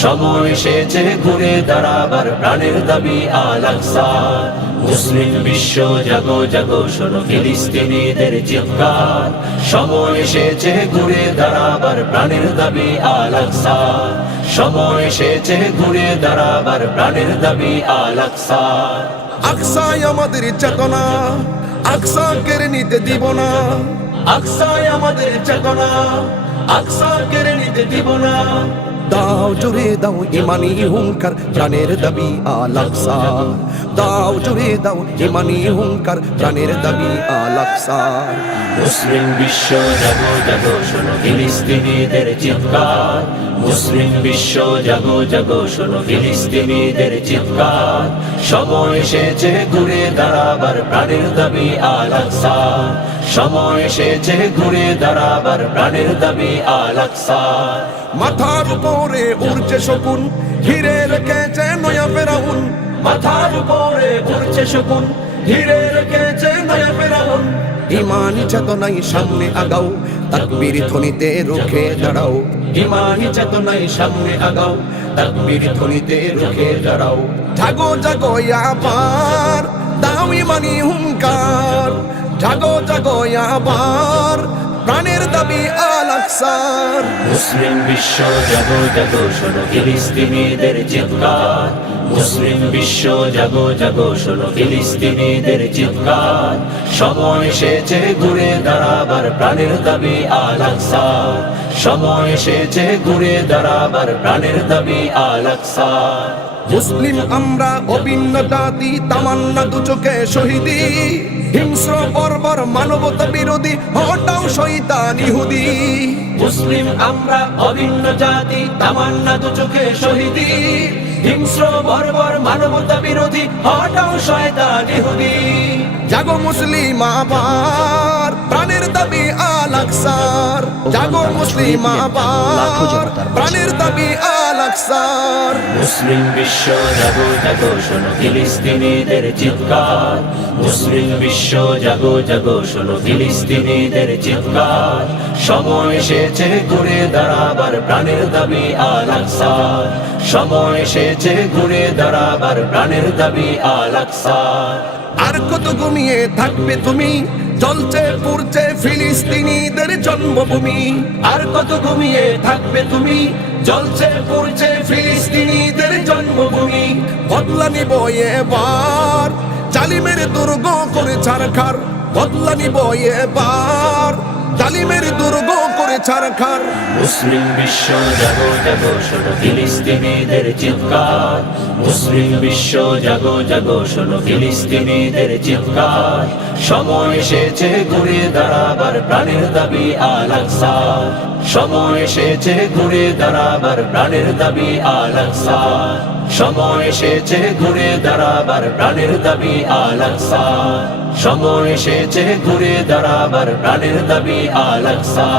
সময় এসেছে ঘুরে দাঁড়াবার প্রাণের দাবি আলাকসা মুসলিম বিশ্ব জাগো জাগো শোনো ফিলিস্তিনিদের চিৎকার। সময় এসেছে ঘুরে দাঁড়াবার প্রাণের দাবি আলাকসা সময় এসেছে ঘুরে দাঁড়াবার প্রাণের দাবি আলাকসা আকসায় আমাদের চেতনা আকসা কেড়ে নিতে দিব না। আকসায় আমাদের চেতনা আকসা কেড়ে নিতে দিব না। দাও জুড়ে দাও ইমানি হুঙ্কার, প্রাণের দাবি আলাকসা দাও জুড়ে দাও ইমানি হুঙ্কার, প্রাণের দাবি আলাকসা মুসলিম বিশ্ব জাগো জাগো, শোনো ফিলিস্তিনিদের চিৎকার। মুসলিম বিশ্ব জাগো জাগো, শোনো ফিলিস্তিনিদের চিৎকার। সময় এসেছে, ঘুরে দাঁড়াবার প্রাণের দাবি আলাকসা সময় এসেছে ঘুরে দাঁড়াবার প্রাণের দাবি আলাকসা মাথার উপরে উড়ছে শকুন ঘিরে রেখেছে নয়া ফেরাউন। মাথার উপরে উড়ছে শকুন ঘিরে রেখেছে নয়া ফেরাউন। ইমানি চেতনাই সামনে আগাও তাকবীর ধ্বনিতে রুখে দাঁড়াও। ইমানি চেতনাই সামনে আগাও তাকবীর ধ্বনিতে রুখে দাঁড়াও। জাগো জাগো আবার দাও ইমানি হুঙ্কার। জাগো জাগো আবার প্রাণের দাবি আলাকসার মুসলিম বিশ্ব জাগো জাগো শোনো ফিলিস্তিনিদের চিৎকার। মুসলিম বিশ্ব জাগো জাগো শোনো ফিলিস্তিনিদের চিৎকার। সময় এসেছে ঘুরে দাঁড়াবার প্রাণের দাবি আলাকসা সময় এসেছে ঘুরে দাঁড়াবার প্রাণের দাবি আলাকসা মুসলিম আমরা অভিন্ন জাতি তামান্না দু চোখে শহীদি। হিংস্র বর্বর মানবতা বিরোধী হটাও শৈতান ইহুদি। মুসলিম আমরা অভিন্ন জাতি তামান্না দু চোখে শহীদি। হিংস্র বর্বর মানবতা বিরোধী হটাও শয়তান ইহুদি। জাগো মুসলিম আবার প্রাণের দাবি আলাকসার জাগো মুসলিম আবার প্রাণের দাবি আলাকসার মুসলিম বিশ্ব জাগো জাগো শোনো ফিলিস্তিনিদের চিৎকার। মুসলিম বিশ্ব জাগো জাগো শোনো ফিলিস্তিনিদের চিৎকার। সময় এসেছে ঘুরে দাঁড়াবার প্রাণের দাবি আলাকসা সময় এসেছে ঘুরে দাঁড়াবার প্রাণের দাবি আলাকসা আর কত ঘুমিয়ে থাকবে তুমি? চলছে পুরছে ফিলিস্তিনিদের জন্মভূমি। আর কত ঘুমিয়ে থাকবে তুমি? জ্বলছে পুরছে ফিলিস্তিনিদের জন্মভূমি। বদলা নিব এবার। জালিমের দুর্গ করে ছাড়খার বদলা নিব এবার। জালিমের দুর্গ করে মুসলিম বিশ্ব জাগো জাগো, শোনো ফিলিস্তিনিদের চিৎকার। মুসলিম বিশ্ব জাগো জাগো, শোনো ফিলিস্তিনিদের চিৎকার। সময় এসেছে ঘুরে দাঁড়াবার, প্রাণের দাবি আলাকসা সময় এসেছে ঘুরে দাঁড়াবার, প্রাণের দাবি আলাকসা সময় এসেছে ঘুরে দাঁড়াবার, প্রাণের দাবি আলাকসা সময় এসেছে ঘুরে দাঁড়াবার, প্রাণের দাবি আলাকসা